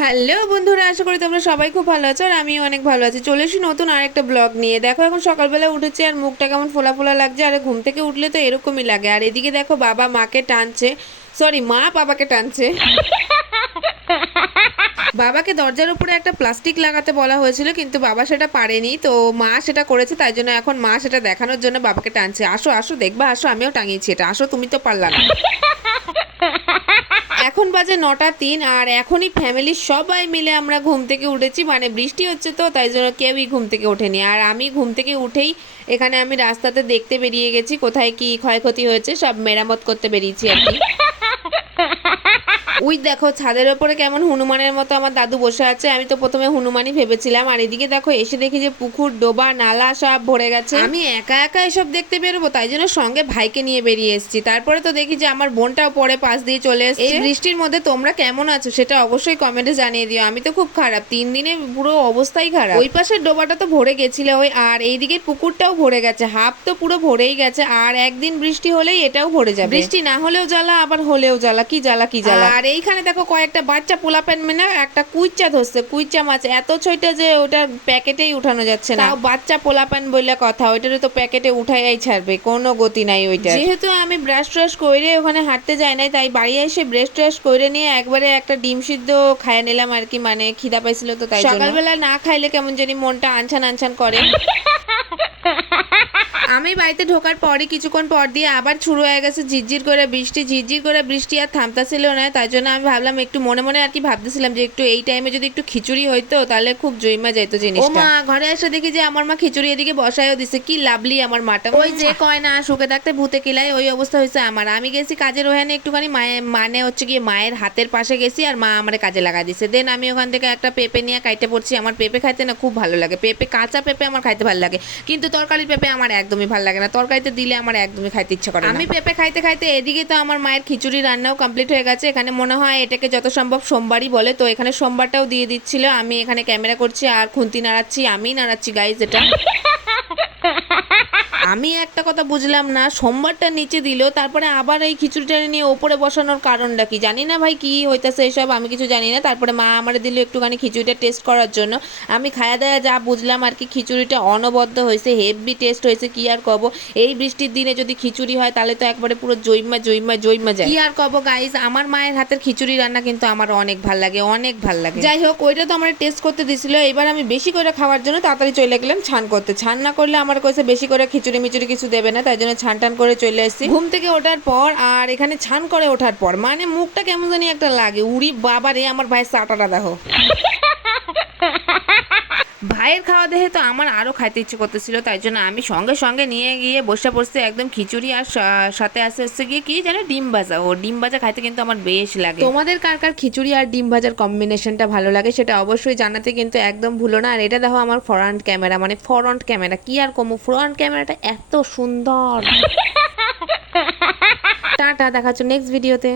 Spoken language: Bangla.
হ্যালো বন্ধুরা, আশা করি তোমরা সবাই খুব ভালো আছো আর আমিও অনেক ভালো আছি। চলে এসেছি নতুন আরেকটা ব্লগ নিয়ে। দেখো এখন সকালবেলা উঠেছে আর মুখটা কেমন ফোলা ফোলা লাগছে, আর ঘুম থেকে উঠলে তো এরকমই লাগে। আর এদিকে দেখো বাবা মাকে টানছে, সরি মা বাবাকে টানছে। বাবাকে দরজার উপরে একটা প্লাস্টিক লাগাতে বলা হয়েছিল, কিন্তু বাবা সেটা পারেনি, তো মা সেটা করেছে। তাই জন্য এখন মা সেটা দেখানোর জন্য বাবাকে টানছে। আসো আসো দেখবা, আসো আমিও টাঙিয়েছি এটা, আসো তুমি তো পারলা না। এখন বাজে 9টা 3 আর এখনই ফ্যামিলির সবাই মিলে আমরা ঘুম থেকে উঠেছি। মানে বৃষ্টি হচ্ছে তো তাই জন্য কেউই ঘুম থেকে ওঠেনি। আর আমি ঘুম থেকে উঠেই এখানে আমি রাস্তাতে দেখতে বেরিয়ে গেছি কোথায় কি ক্ষয়ক্ষতি হয়েছে, সব মেরামত করতে বেরিয়েছি আর কি। ওই দেখো ছাদের ওপরে কেমন হনুমানের মতো আমার দাদু বসে আছে। আমি তো প্রথমে হনুমানই ভেবেছিলাম। আর এদিকে দেখো এসে দেখি যে পুকুর ডোবা নালা সব ভরে গেছে। আমি একা একা এসব দেখতে বেরোবো, তাই জন্য সঙ্গে ভাইকে নিয়ে বেরিয়ে এসেছি। তারপরে তো দেখি যে আমার বোনটাও পরে পাশ দিয়ে চলে এসেছে। এই বৃষ্টির মধ্যে তোমরা কেমন আছো সেটা অবশ্যই কমেন্টে জানিয়ে দিও। আমি তো খুব খারাপ, 3 দিনে পুরো অবস্থাই খারাপ। ওই পাশের ডোবাটা তো ভরে গেছিল, ওই আর এইদিকে পুকুরটাও ভরে গেছে, হাফ তো পুরো ভরেই গেছে। আর একদিন বৃষ্টি হলেই এটাও ভরে যাবে। বৃষ্টি না হলেও জ্বালা, আবার হলেও জ্বালা, কি জ্বালা কি জ্বালা। আর এইখানে দেখো কয়েকটা বাচ্চা পোলাপেন মেনে একটা কুইচা ধরছে, কুইচা মাছ এত ছয়টা যে ওটার প্যাকেটেই উঠানো যাচ্ছে না। তাও বাচ্চা পোলাপেন বললে কথা, ওইটারে তো প্যাকেটে উঠাইয়াই ছাড়বে, কোনো গতি নাই ওইটা। যেহেতু আমি ব্রাশ ট্রাশ করে ওখানে হাঁটতে যাই নাই, তাই বাড়ি এসে ব্রাশ ট্রাশ করে নিয়ে একবারে একটা ডিম সিদ্ধ খাইয়ে নিলাম আর কি। মানে খিদা পাইছিল তো তাই সকালবেলা না খাইলে কেমন জানি মনটা আনছান আনছান করে। আমি বাড়িতে ঢোকার পরই কিছুক্ষণ পর দিয়ে আবার শুরু হয়ে গেছে ঝিরঝির করে বৃষ্টি। ঝিরঝির করে বৃষ্টি আর থামতাছিল না, তাই জন্য আমি ভাবলাম একটু মনে মনে আর কি ভাবতেছিলাম যে একটু এই টাইমে যদি একটু খিচুড়ি হইতো তাহলে খুব জইমা যাইতো জিনিসটা। ও মা, ঘরে এসে দেখি যে আমার মা খিচুড়ি এদিকে বসায়ও দিছে। কি লাভলি আমার মাটা, ওই যে কয় না সুখে থাকতে ভূতে কিলায়, ওই অবস্থা হয়েছে আমার। আমি গেছি কাজের ওখানে একটুখানি মায়ের মানে হচ্ছে গিয়ে মায়ের হাতের পাশে গেছি আর মা আমার কাজে লাগা দিছে। দেন আমি ওখান থেকে একটা পেঁপে নিয়ে কাইটে পড়ছি। আমার পেঁপে খাইতে না খুব ভালো লাগে, পেঁপে কাঁচা পেঁপে আমার খাইতে ভালো লাগে, কিন্তু তরকারি পেঁপে আমার একদমই ভালো লাগে না। তরকারিতে দিলে আমার একদমই খাইতে ইচ্ছা করে না। আমি পেঁপে খাইতে খাইতে এদিকে তো আমার মায়ের খিচুড়ি রান্নাও কমপ্লিট হয়ে গেছে। এখানে মনে হয় এটাকে যত সম্ভব সোমবারই বলে, তো এখানে সোমবারটাও দিয়ে দিচ্ছিল। আমি এখানে ক্যামেরা করছি আর খুন্তি নাড়াচ্ছি, আমি নাড়াচ্ছি গাইজ এটা। আমি একটা কথা বুঝলাম না, সোমবারটা নিচে দিল তারপরে আবার এই খিচুড়িটা নিয়ে ওপরে বসানোর কারণটা কি জানি না ভাই, কি হইতাছে এসব আমি কিছু জানি না। তারপরে মা আমার দিল একটুখানি খিচুড়িটা টেস্ট করার জন্য। আমি খায়া দায়া যা বুঝলাম আর কি, খিচুড়িটা অনবদ্য হয়েছে, হেভি টেস্ট হয়েছে। কি আর কব, এই বৃষ্টির দিনে যদি খিচুড়ি হয় তাহলে তো একবারে পুরো জৈমা জৈমা জৈমা যায়। কি আর কব গাইজ, আমার মায়ের হাতের খিচুড়ি রান্না কিন্তু আমার অনেক ভাল লাগে, অনেক ভাল লাগে। যাই হোক, ওইটা তো আমার টেস্ট করতে দিছিল। এবার আমি বেশি করে খাওয়ার জন্য তাড়াতাড়ি চলে গেলাম ছান করতে। ছান না করলে আমার কাছে বেশি করে খিচুড়ি মিচুড়ি কিছু দেবে না, তাই জন্য ছান টান করে চলে এসেছি ঘুম থেকে ওঠার পর। আর এখানে ছান করে ওঠার পর মানে মুখটা কেমন জানি একটা লাগে। উড়ি বাবা রে, আমার ভাইয়ের চাটাটা দেখো। ভাইয়ের খাওয়া দেখে তো আমার আরো খাইতে ইচ্ছে করতেছিল, তাই জন্য আমি সঙ্গে সঙ্গে নিয়ে গিয়ে বসে পড়ছি একদম খিচুড়ি। আর সাথে আসতে আসতে গিয়ে কি জানো, ডিম ভাজা। ও ডিম ভাজা খাইতে কিন্তু আমার বেশ লাগে। তোমাদের কার কার খিচুড়ি আর ডিম ভাজার কম্বিনেশনটা ভালো লাগে সেটা অবশ্যই জানাতে কিন্তু একদম ভুলো না। আর এটা দেখো আমার ফ্রন্ট ক্যামেরা, মানে ফ্রন্ট ক্যামেরা, কি আর কমু, ফ্রন্ট ক্যামেরাটা এত সুন্দর। টাটা, দেখাচ্ছ নেক্সট ভিডিওতে।